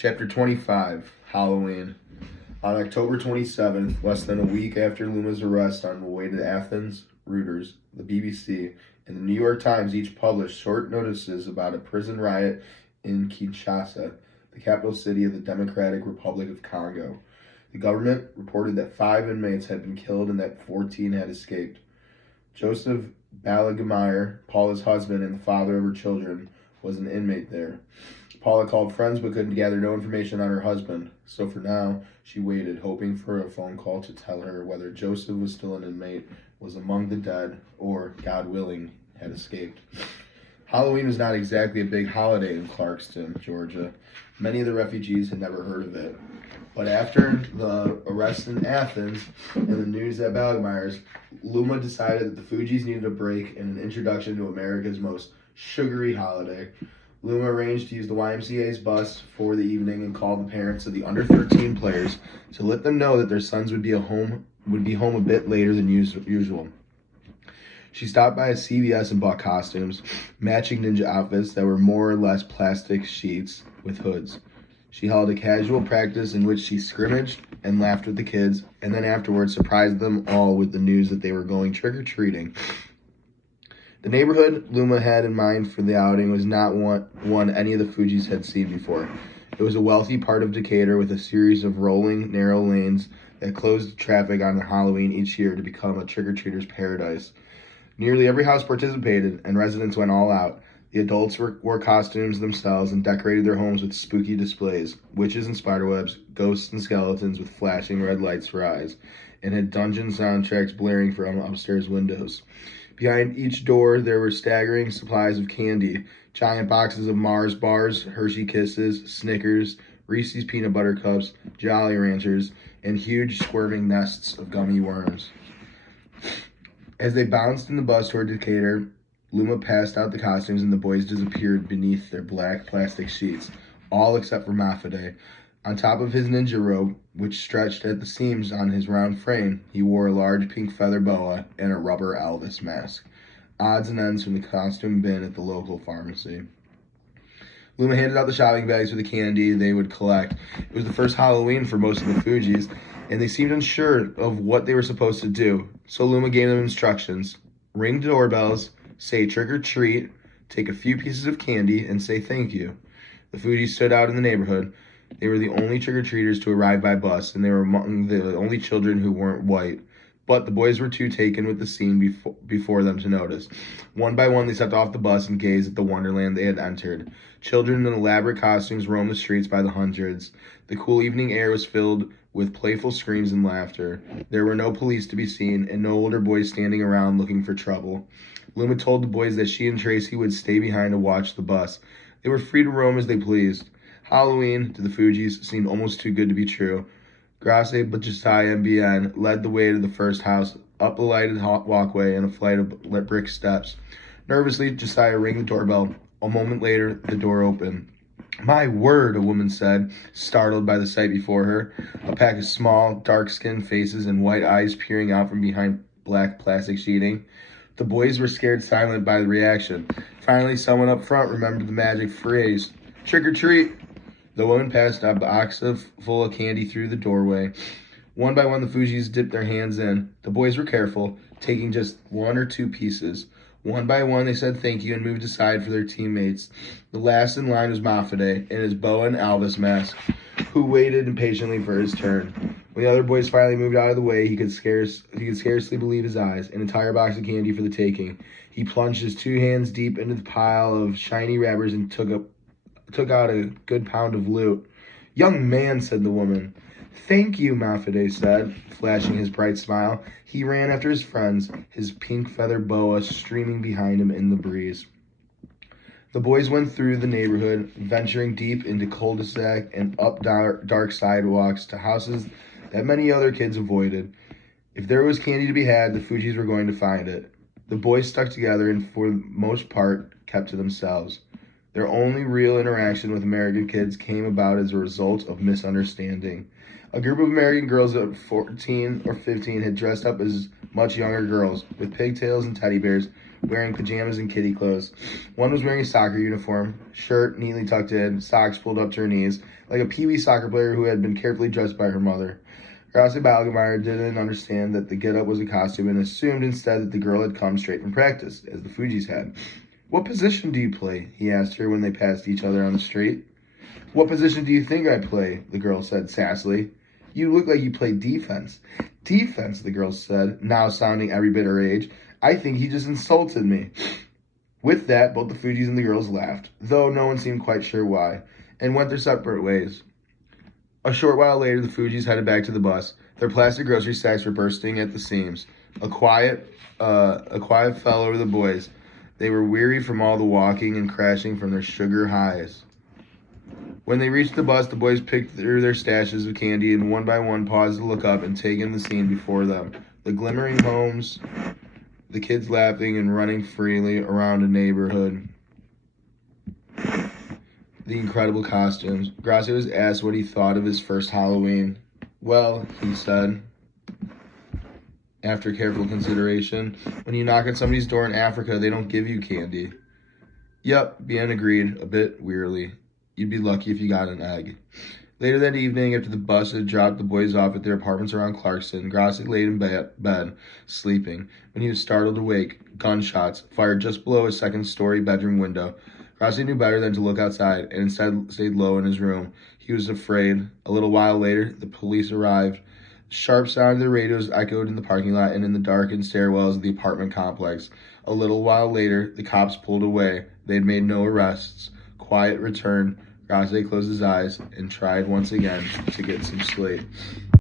Chapter 25, Halloween. On October 27th, less than a week after Luma's arrest on the way to Athens, Reuters, the BBC, and the New York Times each published short notices about a prison riot in Kinshasa, the capital city of the Democratic Republic of Congo. The government reported that 5 inmates had been killed and that 14 had escaped. Joseph Balaguer, Paula's husband and the father of her children, was an inmate there. Paula called friends but could gather no information on her husband, so for now, she waited, hoping for a phone call to tell her whether Joseph was still an inmate, was among the dead, or, God willing, had escaped. Halloween was not exactly a big holiday in Clarkston, Georgia. Many of the refugees had never heard of it. But after the arrest in Athens and the news at Balaguer's, Luma decided that the Fugees needed a break and an introduction to America's most sugary holiday. Luma arranged to use the YMCA's bus for the evening and called the parents of the under 13 players to let them know that their sons would be home a bit later than usual. She stopped by a CVS and bought costumes, matching ninja outfits that were more or less plastic sheets with hoods. She held a casual practice in which she scrimmaged and laughed with the kids, and then afterwards surprised them all with the news that they were going trick-or-treating. The neighborhood Luma had in mind for the outing was not one any of the Fugees had seen before. It was a wealthy part of Decatur with a series of rolling, narrow lanes that closed traffic on Halloween each year to become a trick-or-treater's paradise. Nearly every house participated, and residents went all out. The adults wore costumes themselves and decorated their homes with spooky displays, witches and spiderwebs, ghosts and skeletons with flashing red lights for eyes, and had dungeon soundtracks blaring from upstairs windows. Behind each door, there were staggering supplies of candy, giant boxes of Mars bars, Hershey Kisses, Snickers, Reese's Peanut Butter Cups, Jolly Ranchers, and huge squirming nests of gummy worms. As they bounced in the bus toward Decatur, Luma passed out the costumes and the boys disappeared beneath their black plastic sheets, all except for Mafade. On top of his ninja robe, which stretched at the seams on his round frame, he wore a large pink feather boa and a rubber Elvis mask. Odds and ends from the costume bin at the local pharmacy. Luma handed out the shopping bags for the candy they would collect. It was the first Halloween for most of the Fugees, and they seemed unsure of what they were supposed to do. So Luma gave them instructions. Ring doorbells, say trick or treat, take a few pieces of candy, and say thank you. The Fugees stood out in the neighborhood. They were the only trick-or-treaters to arrive by bus, and they were among the only children who weren't white. But the boys were too taken with the scene before them to notice. One by one, they stepped off the bus and gazed at the wonderland they had entered. Children in elaborate costumes roamed the streets by the hundreds. The cool evening air was filled with playful screams and laughter. There were no police to be seen, and no older boys standing around looking for trouble. Luma told the boys that she and Tracy would stay behind to watch the bus. They were free to roam as they pleased. Halloween, to the Fugees, seemed almost too good to be true. Grace Josiah MBN led the way to the first house, up a lighted walkway and a flight of brick steps. Nervously, Josiah rang the doorbell. A moment later, the door opened. "My word," a woman said, startled by the sight before her. A pack of small, dark-skinned faces and white eyes peering out from behind black plastic sheeting. The boys were scared silent by the reaction. Finally, someone up front remembered the magic phrase, "Trick or treat." The woman passed a box full of candy through the doorway. One by one, the Fugees dipped their hands in. The boys were careful, taking just 1 or 2 pieces. One by one, they said thank you and moved aside for their teammates. The last in line was Mafade, in his boa and Elvis mask, who waited impatiently for his turn. When the other boys finally moved out of the way, he could scarcely believe his eyes. An entire box of candy for the taking. He plunged his 2 hands deep into the pile of shiny wrappers and took out a good pound of loot. "Young man," said the woman. "Thank you," Mafade said, flashing his bright smile. He ran after his friends, his pink feather boa streaming behind him in the breeze. The boys went through the neighborhood, venturing deep into cul-de-sac and up dark sidewalks to houses that many other kids avoided. If there was candy to be had, the Fugees were going to find it. The boys stuck together and, for the most part, kept to themselves. Their only real interaction with American kids came about as a result of misunderstanding. A group of American girls at 14 or 15 had dressed up as much younger girls, with pigtails and teddy bears, wearing pajamas and kitty clothes. One was wearing a soccer uniform, shirt neatly tucked in, socks pulled up to her knees, like a peewee soccer player who had been carefully dressed by her mother. Gracie Balgemeyer didn't understand that the get-up was a costume and assumed instead that the girl had come straight from practice, as the Fugees had. "What position do you play?" he asked her when they passed each other on the street. "What position do you think I play?" the girl said sassily. "You look like you play defense." "Defense," the girl said, now sounding every bit her age. "I think he just insulted me." With that, both the Fugees and the girls laughed, though no one seemed quite sure why, and went their separate ways. A short while later, the Fugees headed back to the bus. Their plastic grocery sacks were bursting at the seams. A quiet fell over the boys. They were weary from all the walking and crashing from their sugar highs. When they reached the bus, the boys picked through their stashes of candy and one by one paused to look up and take in the scene before them. The glimmering homes, the kids laughing and running freely around a neighborhood, the incredible costumes. Gracia was asked what he thought of his first Halloween. "Well," he said, after careful consideration, "when you knock on somebody's door in Africa, they don't give you candy." "Yep," Bien agreed, a bit wearily. "You'd be lucky if you got an egg." Later that evening, after the bus had dropped the boys off at their apartments around Clarkston, Grossi laid in bed, sleeping, when he was startled awake. Gunshots, fired just below his second-story bedroom window. Grossi knew better than to look outside, and instead stayed low in his room. He was afraid. A little while later, the police arrived. The sharp sound of their radios echoed in the parking lot and in the darkened stairwells of the apartment complex. A little while later, the cops pulled away. They had made no arrests. Quiet returned. Grossi closed his eyes and tried once again to get some sleep.